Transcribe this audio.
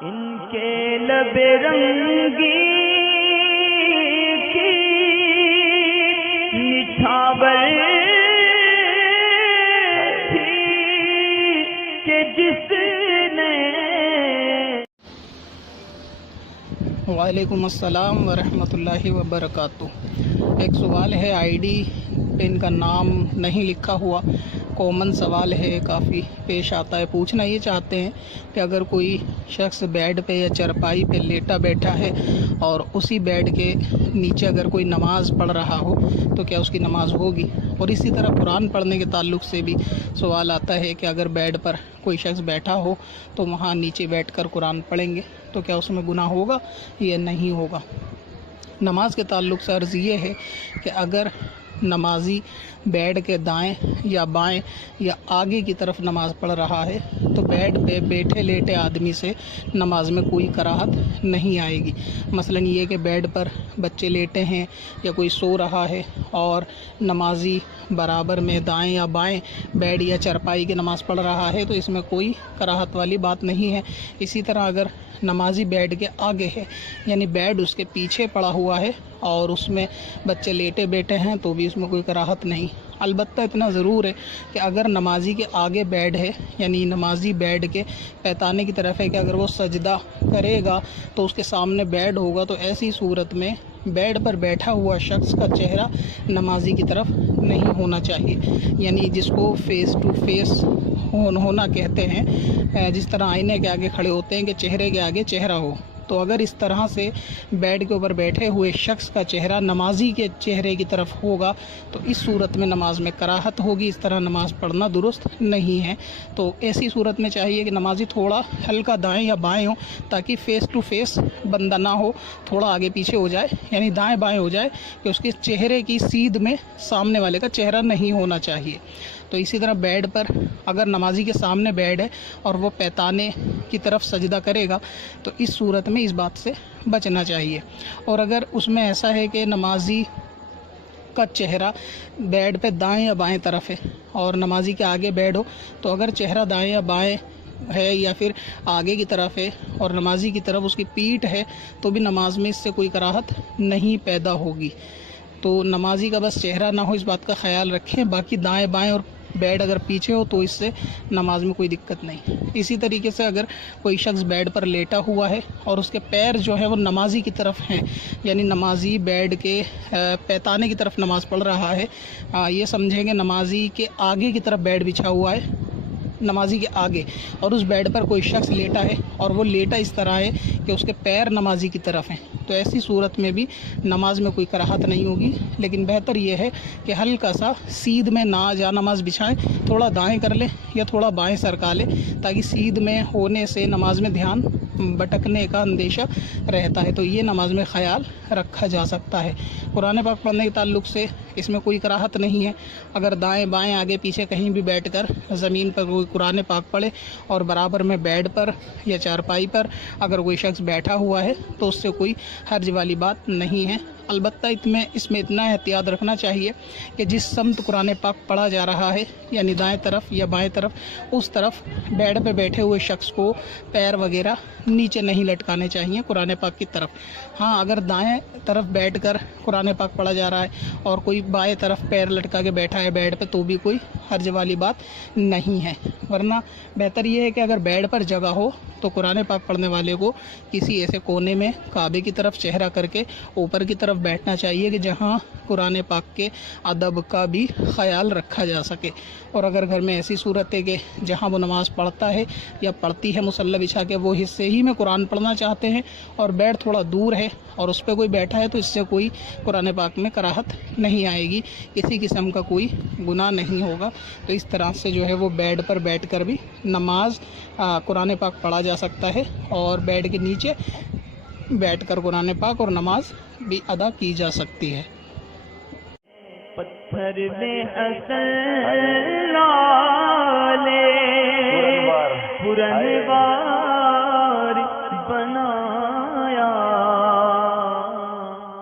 ان کے لب رنگی کی نچھاور تھی کہ جس نے۔ وعلیکم السلام ورحمۃ اللہ وبرکاتہ۔ ایک سوال ہے، آئی ڈی پہ ان کا نام نہیں لکھا ہوا، کامن سوال ہے، کافی پیش آتا ہے۔ پوچھنا یہ چاہتے ہیں کہ اگر کوئی شخص بیڈ پہ یا چرپائی پہ لیٹا بیٹھا ہے اور اسی بیڈ کے نیچے اگر کوئی نماز پڑھ رہا ہو تو کیا اس کی نماز ہوگی؟ اور اسی طرح قرآن پڑھنے کے تعلق سے بھی سوال آتا ہے کہ اگر بیڈ پر کوئی شخص بیٹھا ہو تو وہاں نیچے بیٹھ کر قرآن پڑھیں گے تو کیا اس میں گناہ ہوگا یا نہیں ہوگا؟ نماز کے تعلق سے عرض یہ ہے کہ اگر نمازی بیڈ کے دائیں یا بائیں یا آگے کی طرف نماز پڑھ رہا ہے تو بیڈ پہ بیٹھے لیٹے آدمی سے نماز میں کوئی کراہت نہیں آئے گی۔ مثلا یہ کہ بیڈ پر بچے لیٹے ہیں یا کوئی سو رہا ہے اور نمازی برابر میں دائیں یا بائیں بیڈ یا چرپائی کی نماز پڑھ رہا ہے تو اس میں کوئی کراہت والی بات نہیں ہے۔ اسی طرح اگر نمازی بیڈ کے آگے ہے یعنی بیڈ اس کے پیچھے پڑا ہوا ہے اور اس میں بچے لیٹے بیٹھے ہیں تو بھی اس میں کوئی کراہت نہیں۔ البتہ اتنا ضرور ہے کہ اگر نمازی کے آگے بیڈ ہے یعنی نمازی بیڈ کے پیتانے کی طرف ہے کہ اگر وہ سجدہ کرے گا تو اس کے سامنے بیڈ ہوگا تو ایسی صورت میں بیڈ پر بیٹھا ہوا شخص کا چہرہ نمازی کی طرف نہیں ہونا چاہیے، یعنی جس کو فیس ٹو فیس ہونا کہتے ہیں، جس طرح آئینے کے آگے کھڑے ہوتے ہیں کہ چہرے کے آگے چہرہ ہو، تو اگر اس طرح سے بیڈ کے اوپر بیٹھے ہوئے شخص کا چہرہ نمازی کے چہرے کی طرف ہوگا تو اس صورت میں نماز میں کراہت ہوگی، اس طرح نماز پڑھنا درست نہیں ہے۔ تو ایسی صورت میں چاہیے کہ نمازی تھوڑا ہلکا دائیں یا بائیں ہو تاکہ فیس ٹو فیس بندہ نہ ہو، تھوڑا آگے پیچھے ہو جائے یعنی دائیں بائیں ہو جائے کہ اس کے چہرے کی سیدھ میں سامنے والے کا چہرہ نہیں ہونا چاہیے۔ تو اسی طرح بیڈ پر اگر نمازی کے سامنے بیڈ ہے اور وہ پیتانے کی طرف سجدہ کرے گا تو اس صورت میں اس بات سے بچنا چاہیے۔ اور اگر اس میں ایسا ہے کہ نمازی کا چہرہ بیڈ پہ دائیں یا بائیں طرف ہے اور نمازی کے آگے بیڈ ہو تو اگر چہرہ دائیں یا بائیں ہے یا پھر آگے کی طرف ہے اور نمازی کی طرف اس کی پیٹھ ہے تو بھی نماز میں اس سے کوئی کراہت نہیں پیدا ہوگی۔ تو نمازی کا بس چہرہ نہ ہو اس بات کا خیال رکھیں، باقی دائیں بائیں اور بیڈ اگر پیچھے ہو تو اس سے نماز میں کوئی دقت نہیں۔ اسی طریقے سے اگر کوئی شخص بیڈ پر لیٹا ہوا ہے اور اس کے پیر جو ہے وہ نمازی کی طرف ہیں یعنی نمازی بیڈ کے پیتانے کی طرف نماز پڑھ رہا ہے، یہ سمجھیں کہ نمازی کے آگے کی طرف بیڈ بچھا ہوا ہے، نمازی کے آگے، اور اس بیڈ پر کوئی شخص لیٹا ہے اور وہ لیٹا اس طرح ہے کہ اس کے پیر نمازی کی طرف ہیں تو ایسی صورت میں بھی نماز میں کوئی کراہت نہیں ہوگی، لیکن بہتر یہ ہے کہ ہلکا سا سیدھ میں نہ جا نماز بچھائیں، تھوڑا دائیں کر لیں یا تھوڑا بائیں سرکا لیں تاکہ سیدھ میں ہونے سے نماز میں دھیان بھٹکنے کا اندیشہ رہتا ہے، تو یہ نماز میں خیال رکھا جا سکتا ہے۔ قرآن پاک پڑھنے کے تعلق سے اس میں کوئی کراہت نہیں ہے، اگر دائیں بائیں آگے پیچھے کہیں بھی بیٹھ کر زمین پر کوئی قرآن پاک پڑھے اور برابر میں بیڈ پر یا چارپائی پر اگر کوئی شخص بیٹھا ہوا ہے تو اس سے کوئی حرج والی بات نہیں ہے۔ البتہ اس میں اتنا احتیاط رکھنا چاہیے کہ جس سمت قرآن پاک پڑھا جا رہا ہے یعنی دائیں طرف یا بائیں طرف، اس طرف بیڈ پہ بیٹھے ہوئے شخص کو پیر وغیرہ نیچے نہیں لٹکانے چاہیے قرآن پاک کی طرف۔ ہاں اگر دائیں طرف بیٹھ کر قرآن پاک پڑھا جا رہا ہے اور کوئی بائیں طرف پیر لٹکا کے بیٹھا ہے بیڈ پہ تو بھی کوئی حرج والی بات نہیں ہے، ورنہ بہتر یہ ہے کہ اگر بیڈ پر جگہ ہو تو قرآن پاک پڑھنے والے کو کسی ایسے کونے میں کعبے کی طرف چہرہ کر کے اوپر کی طرف بیٹھنا چاہیے کہ جہاں قرآن پاک کے ادب کا بھی خیال رکھا جا سکے۔ اور اگر گھر میں ایسی صورت ہے کہ جہاں وہ نماز پڑھتا ہے یا پڑھتی ہے مصلی بچھا کے وہ حصے ہی میں قرآن پڑھنا چاہتے ہیں اور بیڈ تھوڑا دور ہے اور اس پہ کوئی بیٹھا ہے تو اس سے کوئی قرآن پاک میں کراہت نہیں آئے گی، کسی قسم کا کوئی گناہ نہیں ہوگا۔ تو اس طرح سے جو ہے وہ بیڈ پر بیٹھ کر بھی نماز قرآن پاک پڑھا جا سکتا ہے اور بیڈ کے نیچے بیٹھ کر قرآن پاک اور نماز بھی ادا کی جا سکتی ہے۔ پتھر میں حسن لالے پرنوار